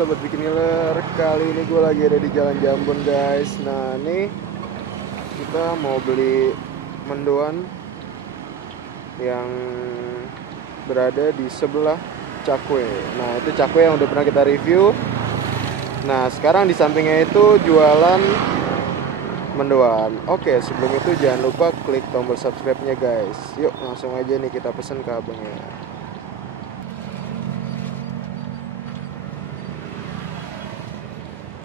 sobat bikin ngiler. Kali ini gue lagi ada di Jalan Jambon guys. Nah nih kita mau beli mendoan yang berada di sebelah Cakwe. Nah itu Cakwe yang udah pernah kita review. Nah sekarang di sampingnya itu jualan mendoan. Oke, sebelum itu jangan lupa klik tombol subscribe-nya guys. Yuk langsung aja nih kita pesen ke abangnya.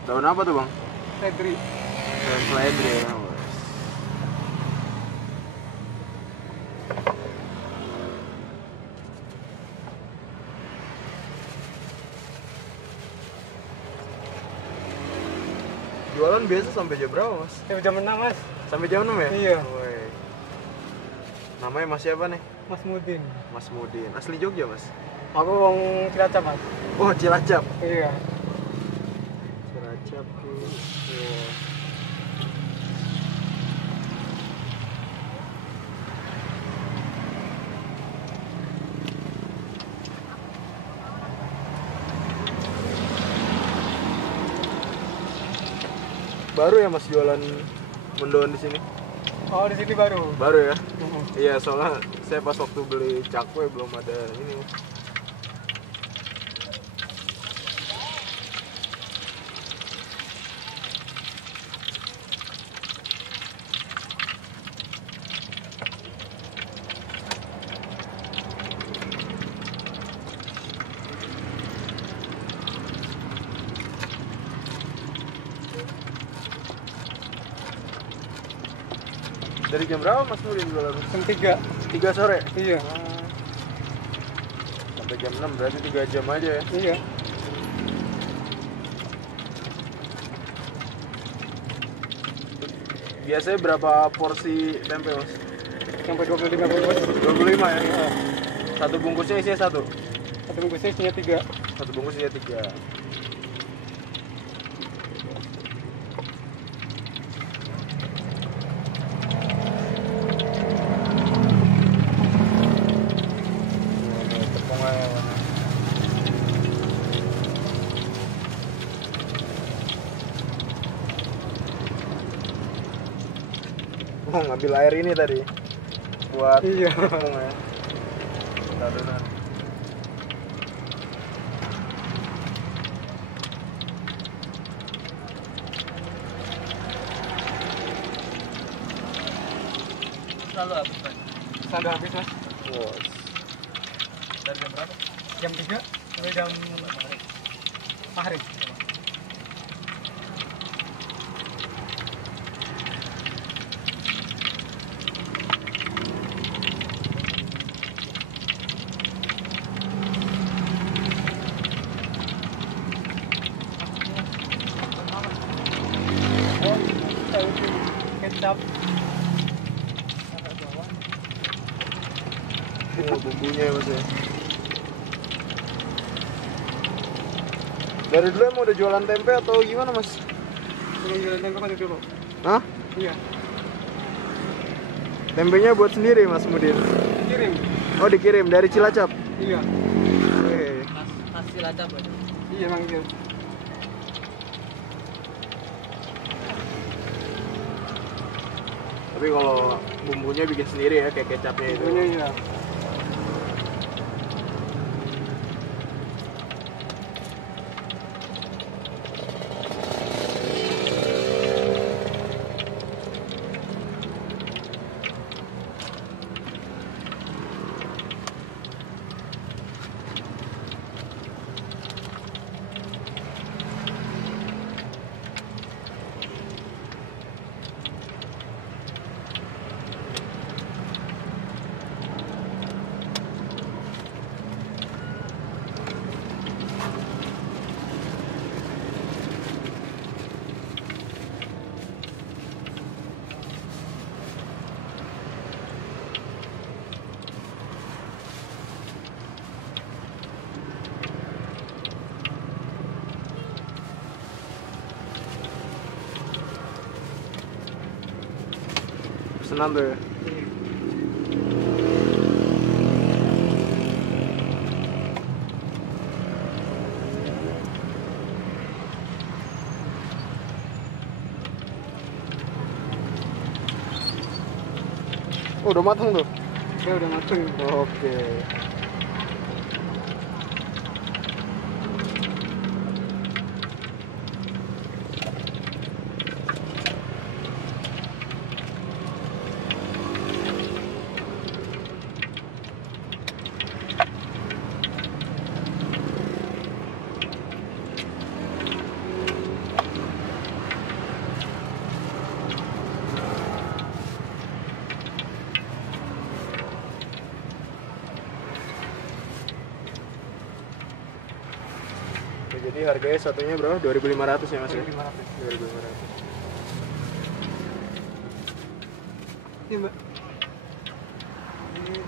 Daun apa tuh bang? Seledri. Daun seledri ya bos. Jualan biasa sampai jam berapa mas? Jam 6 mas. Sampai jam 6 ya? Iya. Woy. Namanya mas siapa nih? Mas Mudin. Mas Mudin. Asli Jogja mas? Aku wong Cilacap mas. Oh Cilacap. Iya. Cilacap tuh. Wow. Baru ya mas jualan mendoan di sini? Oh di sini baru. Baru ya? Iya soalnya saya pas waktu beli Cakwe belum ada ini. Dari jam berapa mas Mudin jualan? Jam 3. 3 sore? Iya. Sampai jam 6 berarti 3 jam aja ya? Iya. Biasanya berapa porsi tempe mas? Sampai 25 bungkus. 25 ya? Iya. Satu bungkusnya isinya satu? Satu bungkusnya isinya 3. Satu bungkus isinya 3. Oh, ngambil air ini tadi buat Iya. tepung ya. Adonan. Selalu habis mas. Selalu habis mas. Wow. Dari jam berapa? Jam 3 sampai jam maghrib. Kecap. Oh, bumbunya ya mas ya. Dari dulu emang udah jualan tempe atau gimana mas? Ini jualan tempe kan dulu. Hah? Iya. Tempenya buat sendiri mas Mudin? Kirim. Oh dikirim dari Cilacap? Iya. Oke. Mas Cilacap aja. Iya emang gitu. Tapi kalau bumbunya bikin sendiri ya kayak kecapnya itu? Bumbunya iya. pesenan tuh ya. Oh, udah matang tuh. Ya udah mateng. Oke. Oke, jadi harganya satunya berapa? 2.500 ya Mas ya? 2.500. 2.500. Ini Mbak. Ini